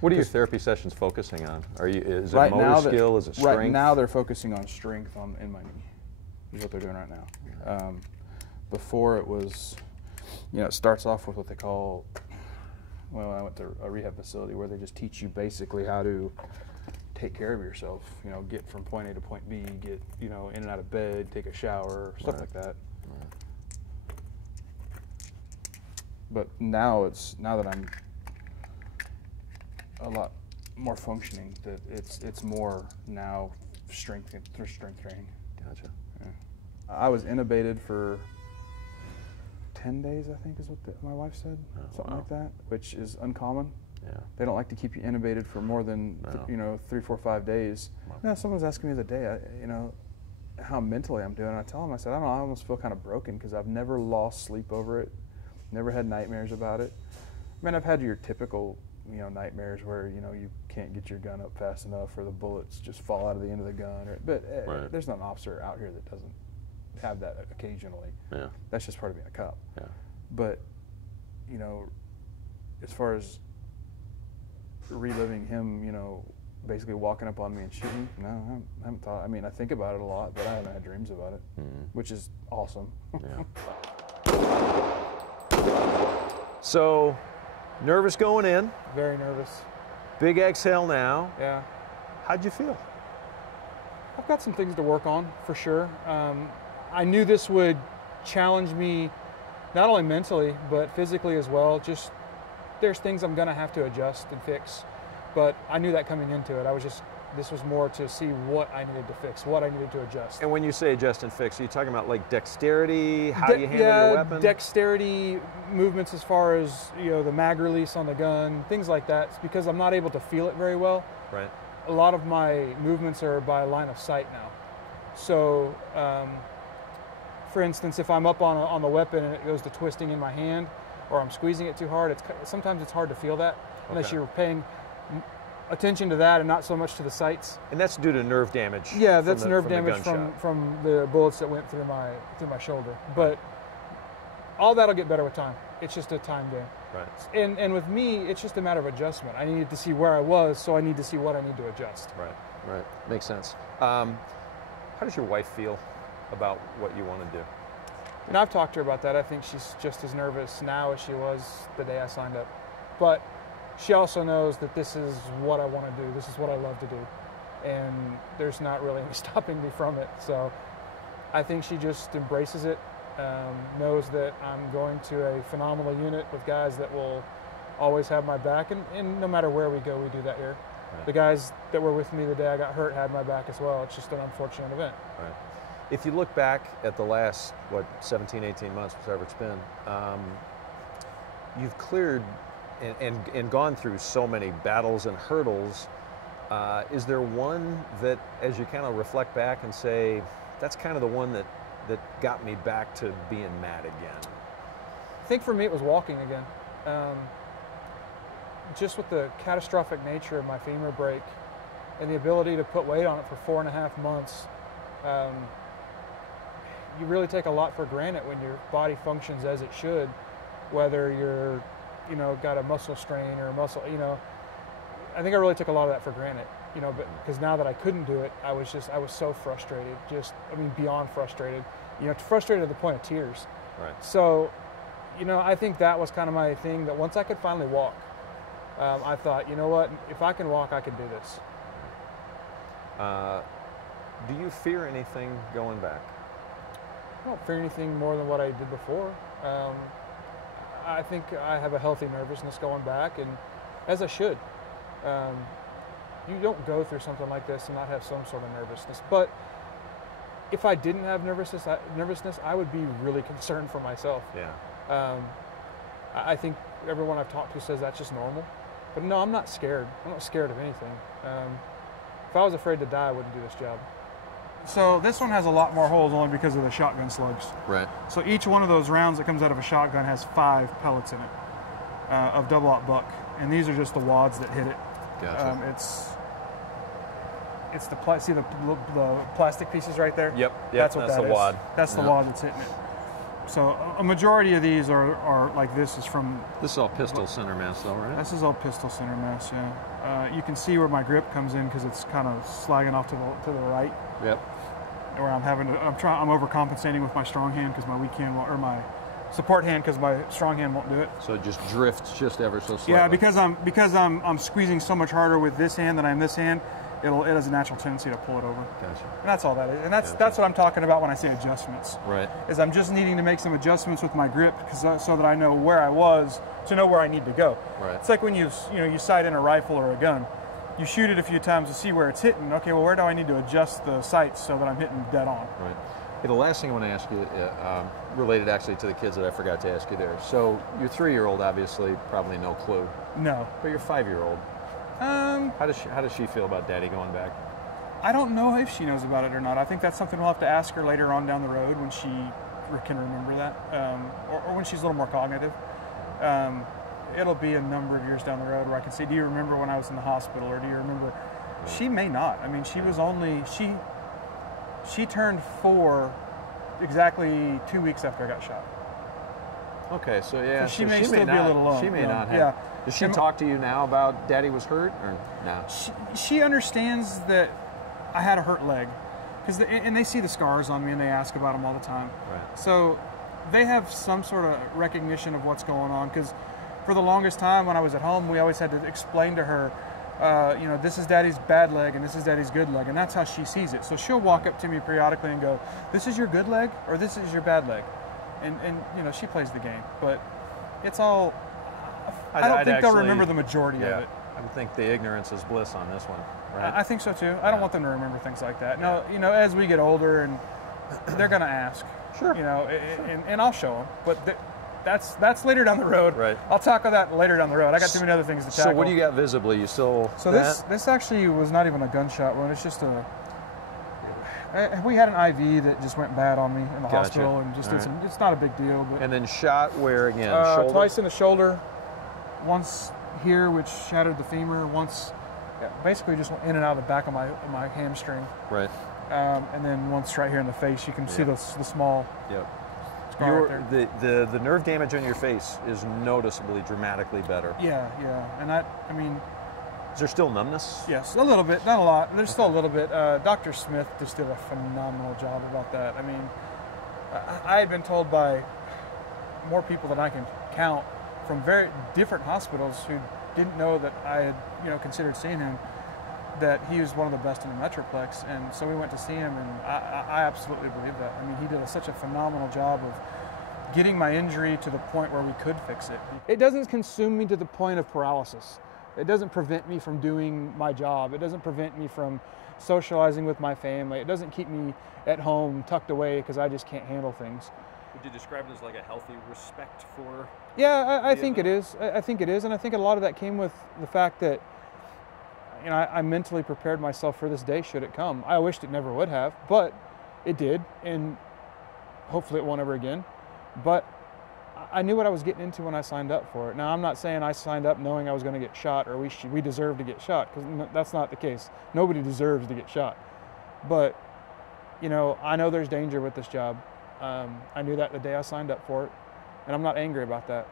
What are your therapy sessions focusing on? Is it right motor skill? Is it strength? Right now they're focusing on strength in my knee. Is what they're doing right now. Before it was, it starts off with what they call, well, I went to a rehab facility where they just teach you basically how to take care of yourself, get from point A to point B, get, in and out of bed, take a shower, stuff like that. Right. But now that I'm a lot more functioning, that it's more now strength training. Gotcha. Yeah. I was intubated for 10 days, I think is what my wife said, something like that, which is uncommon. Yeah. They don't like to keep you intubated for more than 3, 4, 5 days. Wow. Someone was asking me the other day, how mentally I'm doing. I tell them, I said, I don't know, I almost feel kind of broken because I've never lost sleep over it, never had nightmares about it. I mean, I've had your typical, nightmares where you can't get your gun up fast enough, or the bullets just fall out of the end of the gun. But there's not an officer out here that doesn't have that occasionally. Yeah. That's just part of being a cop. Yeah. But as far as reliving him, basically walking up on me and shooting, no, I haven't thought. I mean, I think about it a lot, but I haven't had dreams about it, which is awesome. Yeah. So, nervous going in. Very nervous. Big exhale now. Yeah. How'd you feel? I've got some things to work on, for sure. I knew this would challenge me not only mentally, but physically as well. Just, there's things I'm going to have to adjust and fix. But I knew that coming into it. This was more to see what I needed to fix, what I needed to adjust. And when you say adjust and fix, are you talking about like dexterity, how you handle your weapon? Dexterity, movements as far as, the mag release on the gun, things like that. It's because I'm not able to feel it very well. Right. A lot of my movements are by line of sight now. So, for instance, if I'm up on the weapon and it goes to twisting in my hand, or I'm squeezing it too hard, sometimes it's hard to feel that unless you're paying attention to that and not so much to the sights. And that's due to nerve damage. Yeah, that's nerve damage from the bullets that went through my shoulder. But all that'll get better with time. It's just a time game. Right. And with me, it's just a matter of adjustment. I needed to see where I was, so I need to see what I need to adjust. Right. Makes sense. How does your wife feel about what you want to do? And I've talked to her about that. I think she's just as nervous now as she was the day I signed up. But she also knows that this is what I want to do. This is what I love to do. And there's not really any stopping me from it. So I think she just embraces it, knows that I'm going to a phenomenal unit with guys that will always have my back. And no matter where we go, we do that here. Right. The guys that were with me the day I got hurt had my back as well. It's just an unfortunate event. Right. If you look back at the last, 17, 18 months, whatever it's been, you've cleared and gone through so many battles and hurdles. Is there one that, as you kind of reflect back and say, that's kind of the one that got me back to being Matt again? I think for me it was walking again. Just with the catastrophic nature of my femur break and the ability to put weight on it for 4.5 months, you really take a lot for granted when your body functions as it should, whether you're, got a muscle strain or a muscle, I think I really took a lot of that for granted, but because now that I couldn't do it, I was so frustrated, beyond frustrated, frustrated to the point of tears. Right. So, I think that was kind of my thing, that once I could finally walk, I thought, you know what, if I can walk, I can do this. Do you fear anything going back? I don't fear anything more than what I did before. I think I have a healthy nervousness going back, and as I should. You don't go through something like this and not have some sort of nervousness. But if I didn't have nervousness, I would be really concerned for myself. Yeah. I think everyone I've talked to says that's just normal. But no, I'm not scared. I'm not scared of anything. If I was afraid to die, I wouldn't do this job. So this one has a lot more holes only because of the shotgun slugs. Right. So each one of those rounds that comes out of a shotgun has 5 pellets in it of double-aught buck, and these are just the wads that hit it. Gotcha. It's the see the plastic pieces right there. Yep. That's what that's that the is. wad. That's the wad that's hitting it. So a majority of these are like this is from. This is all pistol center mass though, right? This is all pistol center mass, yeah. You can see where my grip comes in because it's kind of slagging off to the right. Yep. Where I'm overcompensating with my strong hand because my weak hand won't, or my support hand because my strong hand won't do it. So it just drifts just ever so slightly. Yeah, because I'm squeezing so much harder with this hand than I am this hand. It has a natural tendency to pull it over. Gotcha. And that's all that is. And that's what I'm talking about when I say adjustments. Right. Is I'm just needing to make some adjustments with my grip so that I know where I was to know where I need to go. Right. It's like when you sight in a rifle or a gun. You shoot it a few times to see where it's hitting. Okay, well, where do I need to adjust the sights so that I'm hitting dead on? Right. Hey, the last thing I want to ask you, related actually to the kids that I forgot to ask you there. So your 3-year-old, obviously, probably no clue. No. But your 5-year-old, how does she feel about Daddy going back? I don't know if she knows about it or not. I think that's something we'll have to ask her later on down the road when she can remember that, or when she's a little more cognitive. It'll be a number of years down the road where I can say, do you remember when I was in the hospital, or do you remember? Right. She may not. I mean, she was only, she turned 4 exactly 2 weeks after I got shot. Okay, so yeah, so she may still be a little alone. She may not have. Yeah. Does she talk to you now about Daddy was hurt, or no? She understands that I had a hurt leg, and they see the scars on me and they ask about them all the time. Right. So they have some sort of recognition of what's going on, because for the longest time when I was at home, we always had to explain to her, this is Daddy's bad leg and this is Daddy's good leg, and that's how she sees it. So she'll walk up to me periodically and go, this is your good leg or this is your bad leg? And she plays the game, but it's all, I don't think they'll remember the majority of it. I think the ignorance is bliss on this one, right? I think so too. I don't want them to remember things like that. No, as we get older, and they're going to ask. Sure. And I'll show them, but that's later down the road. Right. I'll tackle that later down the road. I got too many other things to tackle. So what do you got visibly? You still? So this actually was not even a gunshot wound. It's just we had an IV that just went bad on me in the hospital, and just did some. It's not a big deal, but. And then shot where again? Shoulder? Twice in the shoulder, once here, which shattered the femur. Once, basically just went in and out of the back of my hamstring. Right. And then once right here in the face, you can see the small. Yep. Right there. The nerve damage on your face is noticeably, dramatically better. Yeah, and I mean. Is there still numbness? Yes, a little bit, not a lot. There's still a little bit. Dr. Smith just did a phenomenal job about that. I mean, I had been told by more people than I can count from very different hospitals who didn't know that I had, considered seeing him, that he was one of the best in the Metroplex. And so we went to see him, and I absolutely believe that. I mean, he did such a phenomenal job of getting my injury to the point where we could fix it. It doesn't consume me to the point of paralysis. It doesn't prevent me from doing my job. It doesn't prevent me from socializing with my family. It doesn't keep me at home tucked away because I just can't handle things. Would you describe it as like a healthy respect for? Yeah, I think it is. I think it is, and I think a lot of that came with the fact that I mentally prepared myself for this day should it come. I wished it never would have, but it did, and hopefully it won't ever again. But I knew what I was getting into when I signed up for it. Now, I'm not saying I signed up knowing I was going to get shot or we deserve to get shot, because that's not the case. Nobody deserves to get shot. But, I know there's danger with this job. I knew that the day I signed up for it, and I'm not angry about that.